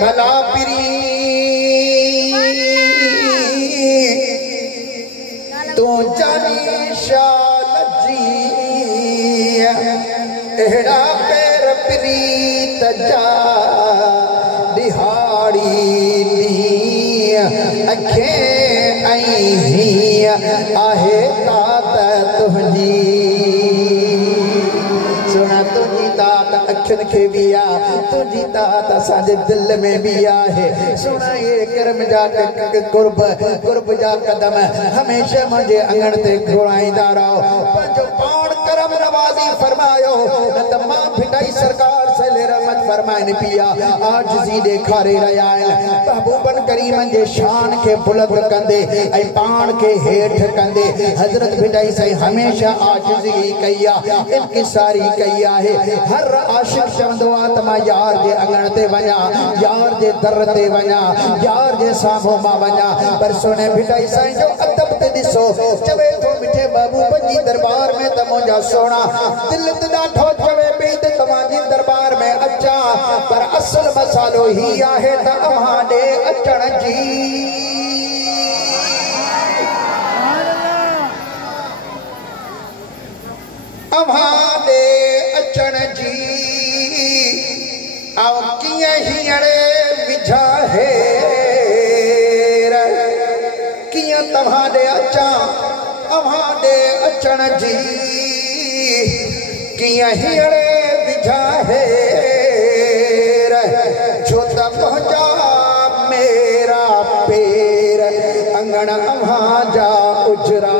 भला पिरी तू जानी शाल जी एड़ा पैर प्रीत जा दिहाड़ी अखे आई आहे तात तुझी सुना तुझी तात अखिन के भी आ तुझी तात असांजे दिल में भी आहे सुना ये कर्म जा कुर्ब कुर्ब जा कदम हमेशा मुझे अंगण ते घुराईंदा रहो पंहिंजो पाण करम नवाज़ी फरमायो न त मां भिटाई सरकार से रहमत फरमाइनि पिया आजिज़ी ॾेखारे रहिया आहिनि महबूबन करीमन जे शान के बुलंद कंदे ऐं पाण के हेठि कंदे हज़रत भिटाई साईं हमेशा आजिज़ी कई आहे इनकिसारी कई आहे हर आशिक चवंदो आहे त मां यार जे अंगण ते वञा यार जे दर ते वञा यार जे साम्हूं मां वञा पर सोने भिटाई साईं जो अदब ते ॾिसो चवे थो मिठे महबूबन जी दरबार में त मुंहिंजा सोना दिल ते ॾाढो चवे पई त तव्हांजी दरबार में अचा पर असल मसालो ही आहे त अव्हां ॾे अचण जी अव्हां ॾे अचण जी ऐं कीअं हींअर विझा हेर कीअं तव्हां ॾे अचां अव्हां ॾे अचण जी कीअं हींअर विझा हेर छो त पहुंचा मेरा पेर अंगण अव्हां जा उजरा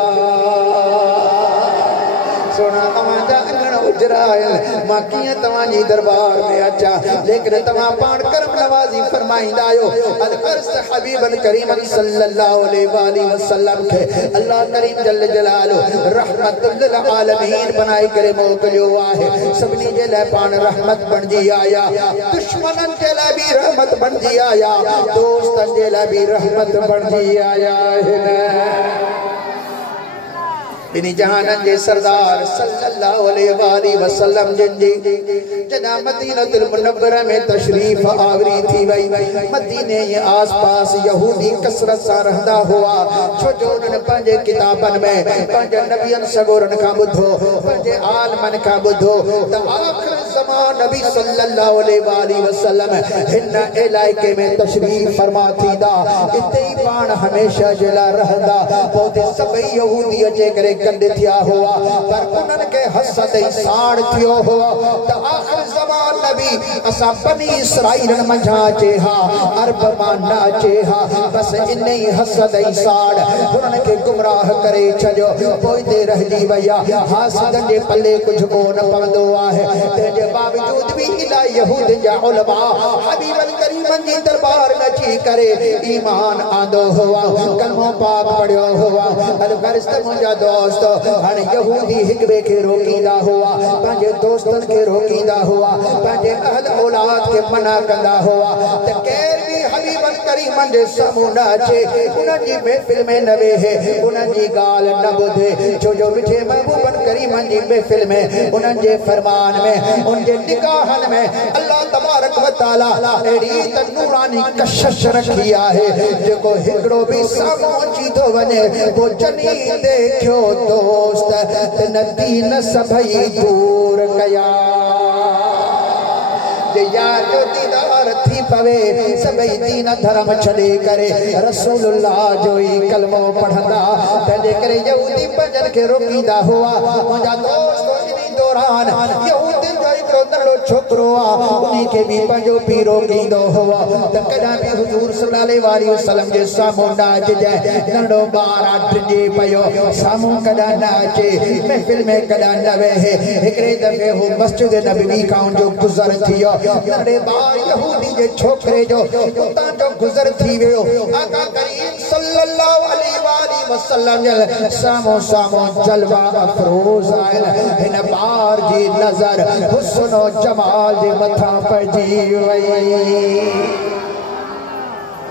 सोना अव्हां जा अंगण उजरा मां कीअं तव्हांजी दरबार में अचा लेकिन तव्हां पाण करम नवाज़ी फरमाईंदा आहियो अल अर्ज़ हबीबन करीमन सल्लल्लाहु अलैहि वसल्लम के अल्लाह करीम जल्ल जलालो रहमतुल लिल आलमीन बनाए करे मोकिलियो आहे सभिनी जे लाइ पाण रहमत बणजी आया दुश्मनन जे लाइ भी रहमत बणजी आया दोस्तन जे लाइ भी रहमत बणजी आया इन्हीं जहानन जे सरदार सल्लल्लाहु अलैहि वसल्लम जिनजी जना मदीनतुल मुनव्वरा में तशरीफ आवरी थी वई मदीने जे आस-पास यहूदी कसरत सा रहंदा हुआ छो जो उन्हनि पंहिंजे किताबन में पंहिंजे नबियन सगोरन खां ॿुधो पंहिंजे आलमन खां ॿुधो त आखिर ज़मान नबी सल्लल्लाहु अलैहि वसल्लम हिन इलाइके में तशरीफ फरमा थींदा इते ही पाण हमेशा जे लाइ रहंदा पोइ सभई यहूदी अचे करे गंड थिया हुआ पर उन्हनि के हसद ऐं साड़ थियो हुआ त आखिर ज़मान नबी असां बनी इसराइलन मंझां अचे हा अरब मां न अचे हा बस इन ही हसद ऐं साड़ उन्हनि खे गुमराह करे छॾियो पोइ ते रहिजी वया हासिदन जे पल्ले कुझु कोन पवंदो आहे तंहिंजे बावजूद बि इलाही यहूद जा उलमा हबीबल करीमन जी दरबार में अची करे ईमान आंदो हुआ कलमो पाक पढ़ियो हुआ अलगर्ज़ मुंहिंजा दोस्त हाणे यहूदी हिक ॿिए खे रोकींदा हुआ पंहिंजे दोस्तनि खे रोकींदा हुआ पंहिंजे अहल औलाद खे मना कंदा हुआ त केर बि हबीबन करीमन जे साम्हूं न अचे उन्हनि जी महफ़िल में न वेहे उन्हनि जी ॻाल्हि न ॿुधे छो जो मिठे महबूबन करीमन जी महफ़िल में उन्हनि जे फरमान में उन जे निगाहनि में अल्लाह तबारक व तआला अहिड़ी त नूरानी कशिश रखी आहे जेको हिकिड़ो बि साम्हूं अची थो वञे पोइ जनी देखियो दोस्त न दीन सभई दूर कया यार जो दीदार थी पवे सभई दीन धर्म छॾे करे रसूलुल्लाह जो ही कलमो पढ़ंदा तंहिंजे करे यहूदी पंजन खे रोकींदा हुआ मुंहिंजा दोस्त इन दौरान यहूदी जो हिकिड़ो नंढो छोकिरो आहे उन्ही खे बि पंहिंजो पीउ रोकींदो हुआ त कॾहिं बि हुज़ूर सल्लल्लाहु अलैहि वसल्लम जे साम्हूं न अचिजे नंढो ॿार डिॼे पियो साम्हूं कॾहिं न अचे महफ़िल में कॾहिं न वेहे हिकिड़े दफ़े हू मस्जिद नबवी खां जो गुज़र थियो नंढे ॿार यहूदी जे छोकिरे जो उतां जो गुज़र थी वियो आका करीम सल्लल्लाहु अलैहि वसल्लम जे साम्हूं साम्हूं जलवा अफरोज़ आहिनि हिन ॿार जी नज़र हुस्न और जमाल जे मथां पइजी वई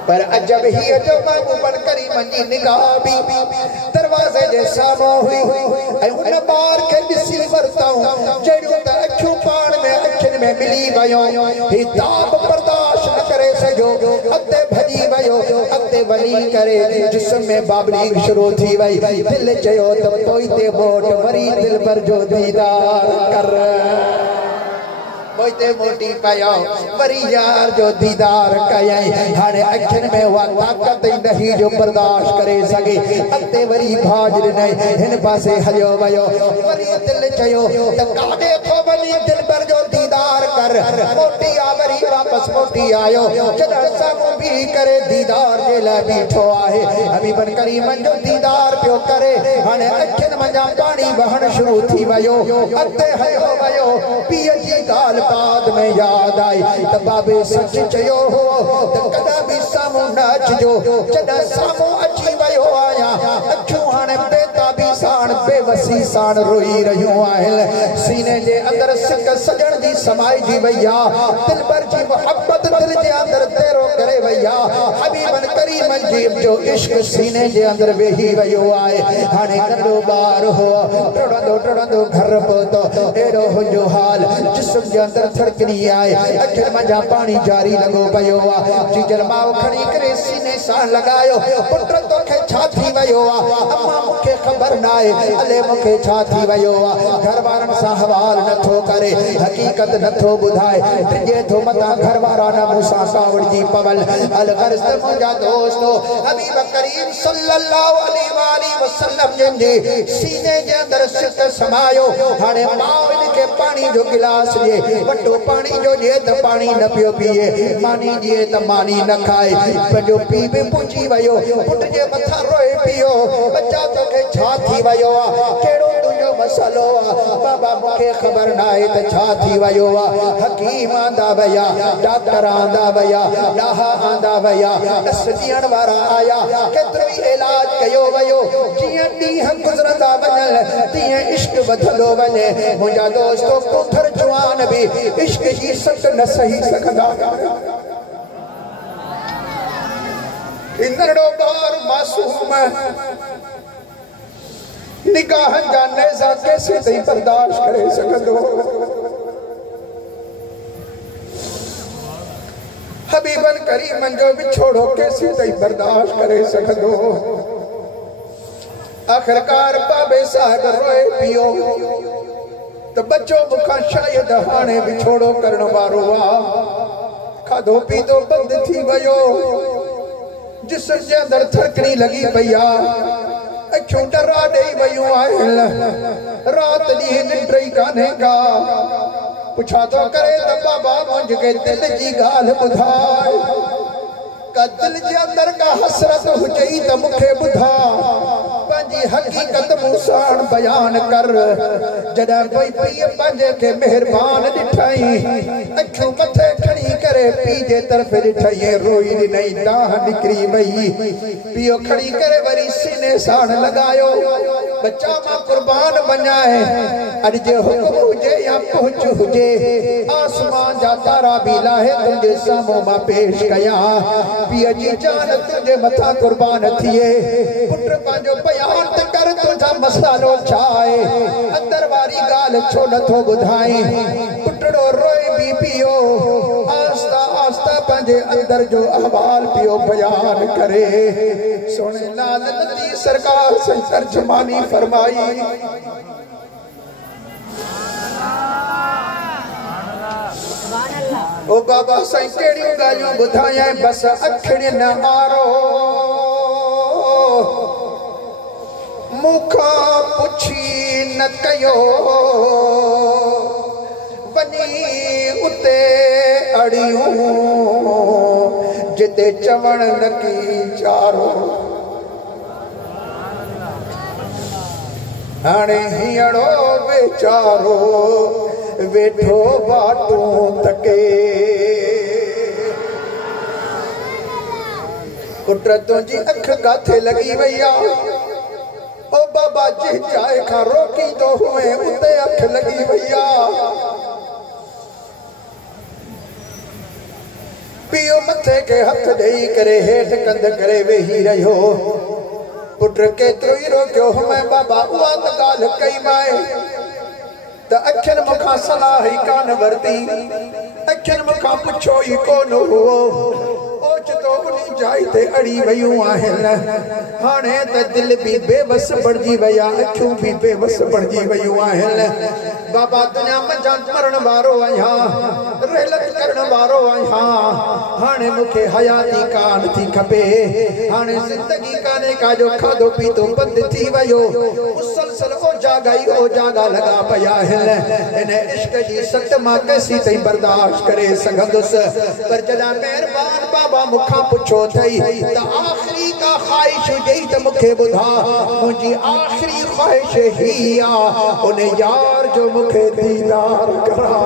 पर अजब ही अजब महबूबन करीमन जी निगाह भी दरवाजे जे साम्हूं हुई ऐं उन ॿार खे ॾिसी वरताऊं जहिड़ियूं त अखियूं पाण में अखियुनि में मिली वियूं ही ताप बर्दाश्त न करे सघियो वली करे जिस्म में बाबरीक शुरू थी वई दिल चयो त तोई ते मोट वरी दिल पर जो दीदार कर मोइते मोटी पायो वरी यार जो दीदार कयई हाणे अखिन में वा ताकत नहीं जो बर्दाश्त करे सके अते वरी भाज नहीं हिन पासे हलियो वयो वरी दिल चयो त काडे थो वनी दिल पर जो दीदार कर मोटी आ वरी वापस मोटी आयो जदा सामू भी करे दीदार जे ला बीठो आहे हबीबन करीम जो दीदार पियो करे हाणे अखिन मंजा पानी बहण शुरू थी वयो अते हयो वयो पिय जी गाल बाद में याद आई त बाबे सच चयो हो त कदा भी सामू न अचजो जदा सामू अची वयो आया अखियूं हाणे बेताबी साण बेवसी साण रोई रहियूं आहिनि सीने जे अंदर सिक सजण जी समाई जी वैया दिल पर जी मोहब्बत दिल जे अंदर तेरो करे वैया हबीबन करीम जी जो इश्क सीने जे अंदर वेही वयो आहे हाणे नंढो ॿार हो टुरंदो घर पहुतो एड़ो हुजो हाल जिस्म जे अंदर थड़कनी आए अखिन मंजा पानी जारी लगो पयो आ जीजल माओ खड़ी करे सीने सां लगायो पुत्र तोखे छा थी वयो आ अम्मा मुखे खबर ना आहे अले मुखे छा थी वयो आ घर वारन सां हवाल नथो करे हकीकत नथो बुधाए टिजे थो मता घर वारा न मूसा सावड़जी पवल अल गर्ज मुंजा दोस्तो हबीब करीम सल्लल्लाहु अलैहि वसल्लम जे सीने जे अंदर सिक समायो हाणे मां इनके पानी जो गिलास लिए वटो पानी जो जे त पानी न पियो पिए मानी जे त मानी न खाए पंजो पी भी पुंजी वयो पुट जे मथा रोए पियो बच्चा तोखे छा थी वयो आ केड़ो तुजो मसलो आ बाबा मुखे खबर ना है त छा थी वयो आ हकीम आंदा वया डॉक्टर आंदा वया डाहा आंदा वया नस दियण वारा आया केतरो इलाज कयो वयो जियां ॾींहं गुज़रंदा वञन तीअं इश्क वधंदो वञे मुंहिंजा दोस्तो कोठर जवान भी इश्क जी सट न सही सकंदा नंढो ॿार मासूम निगाहन जा नेज़ा कैसे तई बर्दाश्त करे सकंदो हबीबन करीमन जो विछोड़ो कैसे तई बर्दाश्त करे सकंदो आखिरकार बाबे साहब रोए पियो तो बच्चों मुखा शायद हाणे विछोड़ो करण वारो आ खाधो पीतो बंद थी वयो जिस्म जे अंदर थरकनी लगी पया अखियूं डरा ॾेई वयूं आहिनि रात ॾींहुं निंड ई कान्हे का पुछा तो करे त बाबा मुंहिंजे दिल जी ॻाल्हि ॿुधाए का दिल जे अंदर का हसरत हुजई त मूंखे ॿुधा पंहिंजी हकीकत मूं साण बयान कर जॾहिं कोई पीउ पंहिंजे खे महिरबान ॾिठई अखियूं मथे खणी करे पीउ जे तरफ़ ॾिठई रोई ॾिनई दाह निकिरी वई पीउ खणी करे वरी सीने साण लॻायो बच्चा मां कुर्बान वञाए अॼु जे हुकुम हुजे या पहुच हुजे आसमान जा तारा भी लाहे तुंहिंजे साम्हूं मां पेश कयां पीउ जी जान तुंहिंजे मथां कुर्बान थिए पुट पंहिंजो बयान त कर तुंहिंजा मसालो छा आहे अंदर वारी ॻाल्हि छो नथो ॿुधाई पुटड़ो रोए भी पियो आस्ता आस्ता पंहिंजे अंदर जो अहवाल पियो बयान करे सोने लाल नदी सरकार से तर्जुमानी फरमाई ओ बाबा साईं केड़ियूं ॻाल्हियूं ॿुधायां बस अखिड़ी न मारो मुखा पुछी न कयो वनी उते अड़ियूं जिते चवण न की चारो हाणे हीअड़ो बेचारो वेठो बाटूं तके पुट तुंहिंजी अख काथे लगी वई आहे ओ बाबा जी चाहे खां रोकी तो हुए उते अख लगी वई आहे पियो मथे के हथ ॾेई करे हेठ कंध करे वेही रहियो पुट केतिरो ई रोकियो हुए बाबा उहा त ॻाल्हि कई माए त अखियुनि मूंखां सलाह ई कान वरती अखियुनि मूंखां पुछो ई कोन हुओ ओचितो उन जाई ते अड़ी वयूं आहिनि हाणे त दिल भी बेबस पड़जी वया अखियूं भी बेबस पड़जी वयूं आहिनि बाबा दुनिया मंझां मरण वारो आहियां रहलत करण वारो आहियां हाणे मूंखे हयाती कान थी खपे हाणे जिंदगी काने का जो खाधो पीतो बंद थी वयो मुसलसल ओ जागा लगा पया आहिनि इन इश्क जी सट मां कैसी तई बर्दाश्त करे सघंदुसि पर जॾहिं मेहरबान बाबा मूंखां पुछो अथई त आख़िरी का ख़्वाहिश हुजई त मूंखे ॿुधा मुंहिंजी आख़िरी ख़्वाहिश ही आ उन यार जो मूंखे दीदार करा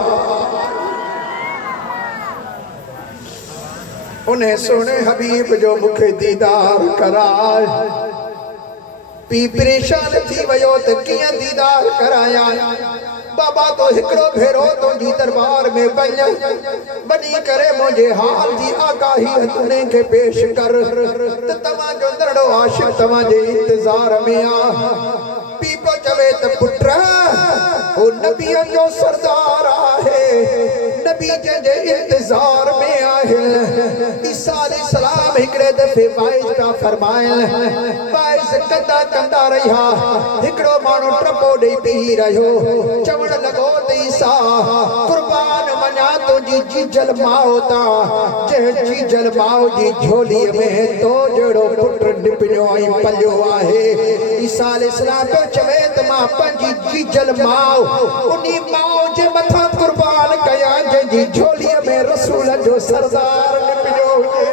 उन सोने हबीब जो मूंखे दीदार कराए पी परेशान थी वयो त कीअं दीदार कराया बाबा तो हिकड़ो भेरो तुंहिंजी दरबार में वञी करे मुंहिंजे हाल जी आगाही तुने के पेश कर त तव्हां जो नरड़ो आशिक़ तव्हां जे इंतज़ार में आ पीपो चवे त पुट ओ नबीअ जो सरदार आहे नबी जे इंतज़ार में आहे ईसा अलैहिस्सलाम हिकड़े दफ़े वाइज का फरमाइल वाइज कंदा रहिया हिकड़ो माण्हू ट्रपो ॾेई पी रहियो चवण लॻो त ईसा कुर्बान वञा तुंहिंजी जीजल माउ तां जंहिं जीजल माउ जी झोलीअ में तो जहिड़ो पुट निपणियो ऐं पलियो आहे ईसा अलैहिस्सलाम पियो चवे त मां पंहिंजी जीजल माउ उन्ही माउ जे मथां कुर्बान कयां जंहिंजी झोलीअ में रसूल जो सरदार निपणियो हुजे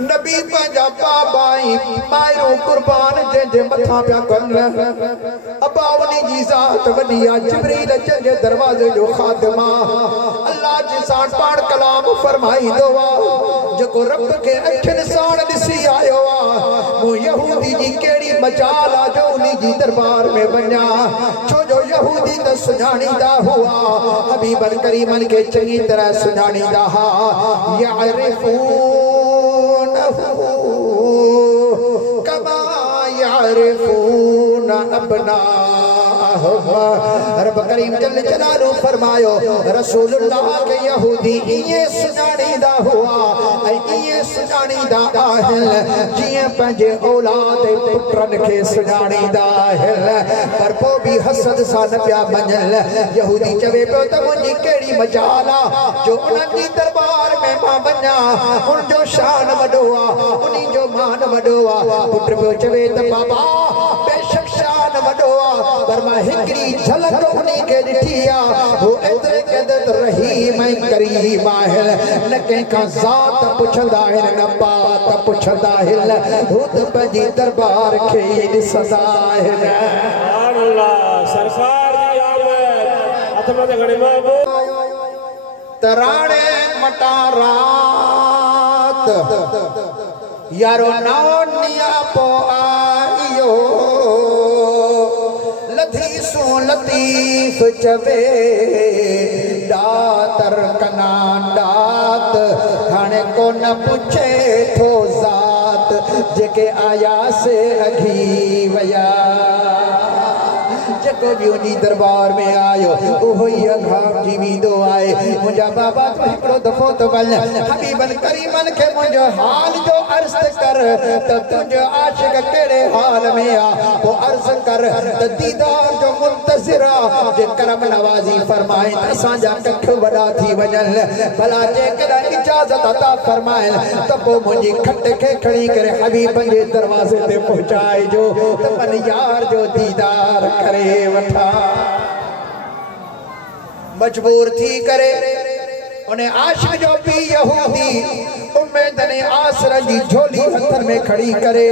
नबी पंहिंजा बाबा मायरूं कुर्बान जंहिंजे मथां पिया कनि अबा उन्ही जी ज़ात वॾी आहे जिब्रील जंहिंजे दरवाज़े जो ख़ादिम आहे अल्लाह जी साण पाण कलाम फरमाईंदो आहे जेको रब खे अखियुनि साण ॾिसी आयो आहे मूं यहूदी जी कहिड़ी मजाल आहे जो उन्ही जी दरबार में वञा छो जो यहूदी त सुञाणींदा हुआ हबीबन करीमन खे चङी तरह सुञाणींदा हुआ कमा यारिफून अबनाहुम रब करीम जल्ल जलालहू फरमायो रसूलुल्लाह के यहूदी इए सुञाणींदा हुआ ऐं इए सुञाणींदा आहिनि जीअं पंहिंजे औलाद पुटनि खे सुञाणींदा आहिनि पर पोइ बि हसद सां न पिया मञनि यहूदी चवे पियो त मुंहिंजी कहिड़ी मजाल आहे जो उन्हनि जी दरबार में मां वञा उनजो शान वॾो आहे उन्ही जो मान वॾो आहे पुट पियो चवे त बाबा बेशक शान वॾो आहे पर मां हिकिड़ी झलक उन्ही खे ॾिठी आहे हू एतिरे क़दर रहीम ऐं करीम आहिनि न कंहिंखां ज़ात पुछंदा आहिनि न बात पुछंदा आहिनि हू त पंहिंजी दरबार खे ई ॾिसंदा आहिनि सरकार जी आमद हथ मथे खणी बाबू तराणे मटा रात यारो नानिया पो आयो लधी सो लतीफ चवे दातर कना दात हाणे को न पुछे थो ज़ात जेके आया से अघी वया जेको भी उन्ही दरबार में आयो उहो ही अघाम जीवींदो आहे मुंहिंजा बाबा तूं हिकिड़ो दफ़ो त वञ हबीबन करीमन खे मुंहिंजो हाल जो अर्ज़ कर त तुंहिंजो आशिक़ कहिड़े हाल में आहे पोइ अर्ज़ कर त दीदार जो मुंतज़िर आहे जे करम नवाज़ी फरमाए त असांजा कख वॾा थी वञनि भला जेकॾहिं इजाज़त अता फरमाइनि त पोइ मुंहिंजी खट खे खणी करे हबीबन जे दरवाज़े ते पहुचाइजो त मन यार जो दीदार करे वठा मजबूर थी करे उन्हें आशिक़ जो पी यहूदी उम्मीदने आसर जी झोली हथन में खड़ी करे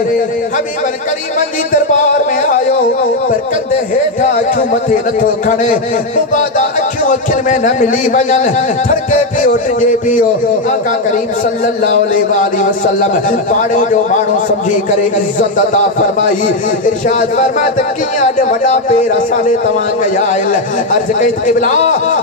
हबीबन करीमन जी दरबार में आयो पर कंधे हेठा अखियूं मथे नथो खणे मुबादा अखियूं अखियुनि में न मिली वञन थरके पियो टिजे पियो आका करीम सल्लल्लाहु अलैहि वसल्लम पाड़े जो माण्हू समझी करे इज्जत अता फरमाई इरशाद फरमाया त कीअं अॼु वॾा पेर असांजे तव्हां कया आहिनि अर्ज़ कई क़िबला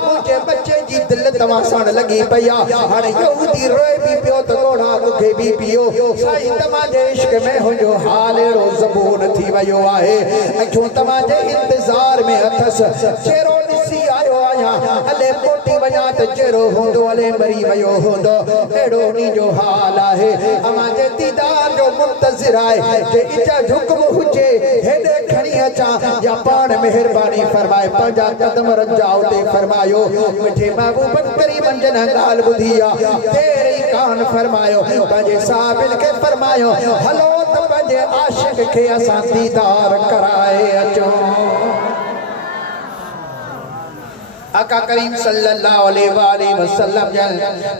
मुंहिंजे बच्चे जी दिलि तव्हां सां लगी पई आहे हाणे यहूदी रोए बि पियो त घोड़ा मूंखे बि पियो साईं तव्हांजे इश्क में हुनजो हाल अहिड़ो ज़बून थी वियो आहे अखियूं तव्हांजे इंतज़ार में अथसि चेहरो ॾिसी आयो आहियां हले पोटी वया त जहिड़ो हूंदो हले मरी वियो हूंदो अहिड़ो उन्ही जो हाल आहे अमा जे दीदार जो मुंतज़िर आहे जे इजाज़त हुक्म हुजे हेॾे खणी अचां या पाण महिरबानी फरमाए पंहिंजा कदम रजाओ ते फरमायो मिठे महबूबन करीमन जन ॻाल्हि ॿुधी आहे देर ई कान फरमायो पंहिंजे साबिल खे फरमायो हलो त पंहिंजे आशिक खे असां दीदार कराए अचूं आका करीम सल्लल्लाहु अलैहि वसल्लम जन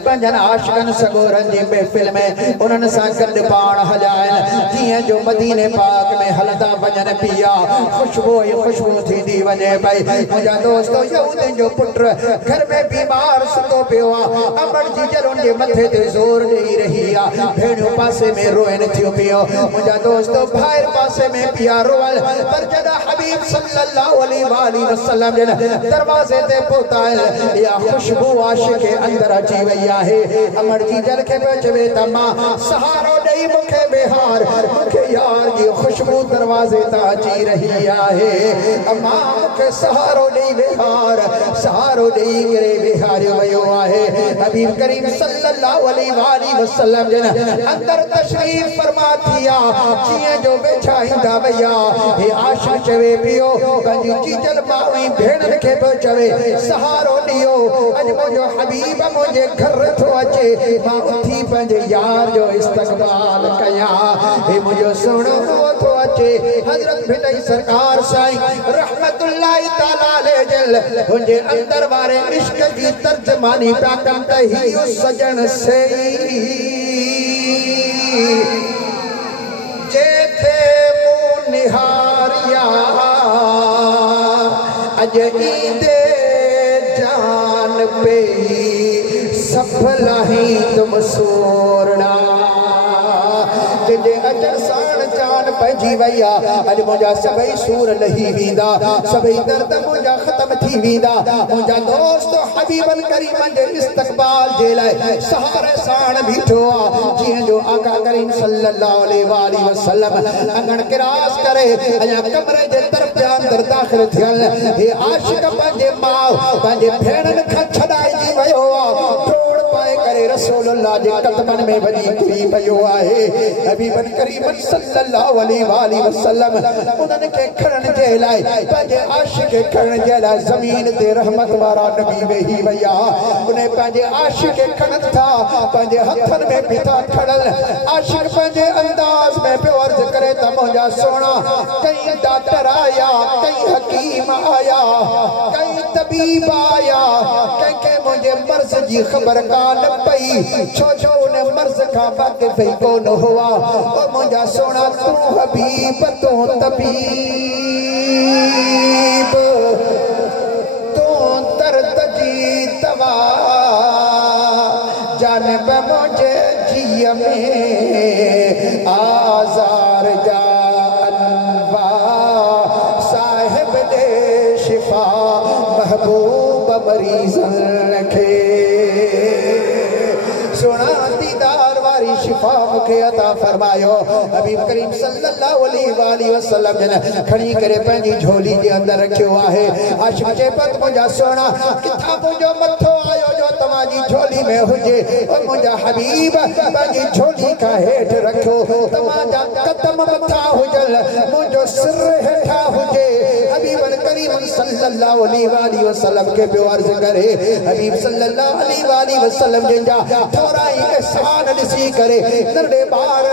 पंजन आशिकन सगोरन जी महफिल में उन्हनि सां गॾु पाण हलाइनि जीअं जो मदीने पाक में हलंदा वञनि पिया खुशबू ई खुशबू थींदी वञे पई मुंहिंजा दोस्तो यहूदियुनि जो पुटु घर में बीमार सुतो पियो आहे अमड़ जी जरुनि जे मथे ते ज़ोर ॾेई रही आहे भेणियूं पासे में रोइनि थियूं पियो मुंहिंजा दोस्तो ॿाहिरि पासे में पिया रोअल पर जॾहिं हबीब सल्लल्लाहु अलैहि वसल्लम जन दरवाज़े ते पहुताइल या खुशबू आशिक के अंदर अची वई आहे अमड़ जी जल खे चवे त मां सहारो ॾेई मूंखे बिहार मूंखे यार जी खुशबू दरवाज़े तां अची रही आहे अम्मा मूंखे सहारो ॾेई बिहार सहारो ॾेई करे बिहारियो वियो आहे हबीब करीम सल्लल्लाहु अलैहि वसल्लम जन अंदर तशरीफ फरमा थिया जीअं जो वेठा ईंदा विया हे आशिक चवे पियो पंहिंजी चीजल मावी भेणनि खे पियो चवे सहारो दियो अज मुझो हबीब मुझे घर थो अचे मां उठी पंहिंजे यार जो इस्तक़बाल कया हे मुझो सोनो थो अचे हजरत भिटई सरकार साईं रहमतुल्लाह तआला अलैहि जल मुझे अंदर वारे इश्क की तर्जमानी पिया कनि त ही सजन सही जेथे मुंह निहारिया अज ईंदे जान पे सफला ही तुम सोरना जिंदे अजर साण जान पंहिंजी वई आहे अॼु मुंहिंजा सभई सूर लही वेंदा सभई दर्द मुंहिंजा ख़त्म थी वेंदा मुंहिंजा दोस्त हबीबन करीमन जे इस्तक़बाल जे लाइ सहारे साण बीठो आहे जीअं जो आका करीम सल्लल्लाहु अलैहि वसल्लम अंगण क्रॉस करे अञा कमरे जे तरफ़ जे अंदर दाख़िल थियल हे आशिक पंहिंजे माउ पंहिंजे भेणनि खां छॾाइजी वियो आहे पाए करे रसूलुल्लाह जे कदमन में वञी किरी पियो आहे हबीबन करीमन सल्लल्लाहु अलैहि वसल्लम उन्हनि खे खणण जे लाइ पंहिंजे आशिक खे खणण जे लाइ ज़मीन ते रहमत वारा नबी वेही विया उन पंहिंजे आशिक खे खणनि था पंहिंजे हथनि में पिता खणल आशिक पंहिंजे अंदाज़ में पियो अर्ज़ करे त मुंहिंजा सोना कई डॉक्टर आया कई हकीम आया कई तबीब आया कंहिंखे मुंहिंजे मर्ज़ जी ख़बर कान पई छो छो उन मर्ज़ खां वाक़िफ़ ई कोन हुआ ओ मुंहिंजा सोना तूं हबीब तूं तबीब तूं दर्द जी दवा जानब मुझे जिय में आज़ार जा अनवा साहिब दे शिफा महबूब मरीज़न खे सोना दीदार वारी शिफा मुखे अता फरमायो हबीब करीम सल्लल्लाहु अलैहि वसल्लम जन खणी करे पंहिंजी झोली जे अंदर रखियो आहे आशिक जे पत मुंहिंजा सोना किथां मुंहिंजो मथो आयो जो तव्हांजी झोली में हुजे ओ मुंहिंजा हबीब पंहिंजी झोली खां हेठि रखियो तव्हांजा कदम मथा हुजल मुंहिंजो सिर हेठा हुजे हबीब करीम सल्लल्लाहु अलैहि वसल्लम के पियो अर्ज़ करे हबीब सल्लल्लाहु अलैहि वसल्लम जंहिंजा थोरा ई एहसान ॾिसी करे नंढे ॿार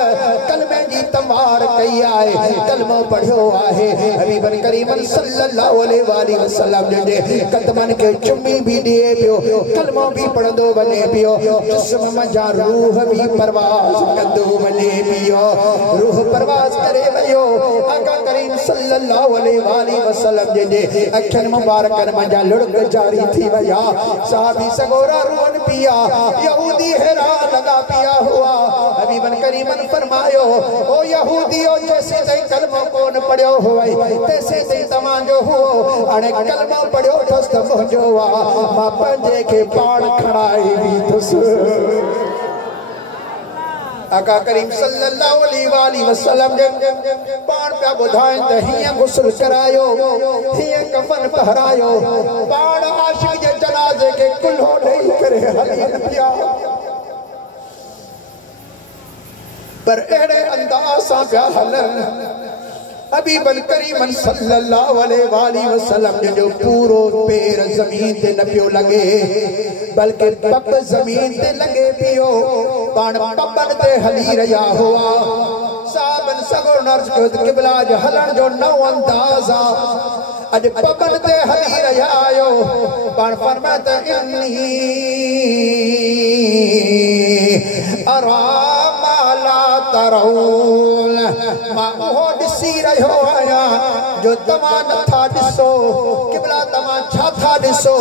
कलमे जी तलवार कई आहे कलमो पढ़ियो आहे हबीब करीम सल्लल्लाहु अलैहि वसल्लम जंहिंजे कदमनि खे चुमी भी ॾिए पियो कलमो भी पढ़ंदो वञे पियो जिस्म मंझां रूह भी परवाज़ कंदो वञे पियो रूह परवाज़ करे वियो आका करीम सल्लल्लाहु अलैहि वसल्लम जंहिंजे अखियुनि मुबारकनि मंझां लुढ़क जारी थी विया साहबी सगोरा रोन पिया यहूदी हैरान लगा पिया हुआ हबीबन करीमन फरमायो ओ यहूदियो जैसे तई कलमो कोन पढ़ियो होई तैसे तई तव्हांजो हो हाणे कलमो पढ़ियो अथसि त मुंहिंजो आहे मां पंहिंजे खे पाण खणाई बीठुसि आका करीम सल्लल्लाहु अलैहि वसल्लम पाण पिया ॿुधाइनि त हीअं गुस्ल करायो हीअं कफन पहरायो पाण आशिक जे जनाजे के कुल्हो नहीं करे हली पिया पर एड़े अंदाज सा पिया हलन हबीबन करीमन सल्लल्लाहु अलैहि वसल्लम जो पूरो पैर जमीन ते न पियो लगे बल्कि पप जमीन ते लगे पियो पाण पपन ते हली रहा हुआ साबन सगो नर्ज को किबला जो हलन जो नौ अंदाज़ा अज पपन ते हली रहा आयो पाण फरमाता इन्नी अरामा ला तरऊन मां ओहो दिसी रहो आया जो तमा नथा दिसो किबला तमा छा था दिसो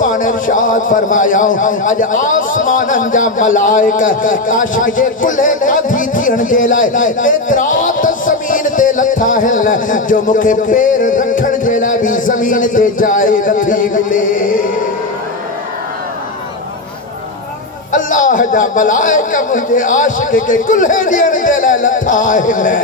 पाण इरशाद फरमाया अज आसमानन जा मलाइक आशिक जे कुल्हे आधी थियण जे लाए एतरा त जमीन ते लथा हिल जो मुखे पैर रखण जे लाए भी जमीन ते जाए नथी मिले अल्लाह जा मलाइका मुझे आशिक के कुल्हे ॾियण जे लाइ लथा आहिनि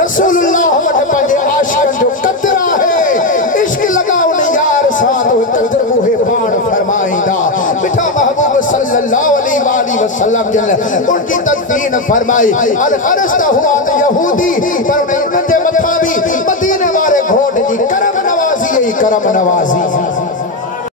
रसूलुल्लाह वटि पंहिंजे आशिकनि जो कतरा है इश्क लगा उन यार सां तो कतर मुहे पाण फरमाईंदा मिठा महबूब सल्लल्लाहु अलैहि वसल्लम जन उनकी तदफीन फरमाई अल खरस्ता हुआ त यहूदी पर उनजे मथा भी मदीने वारे घोट जी करम नवाज़ी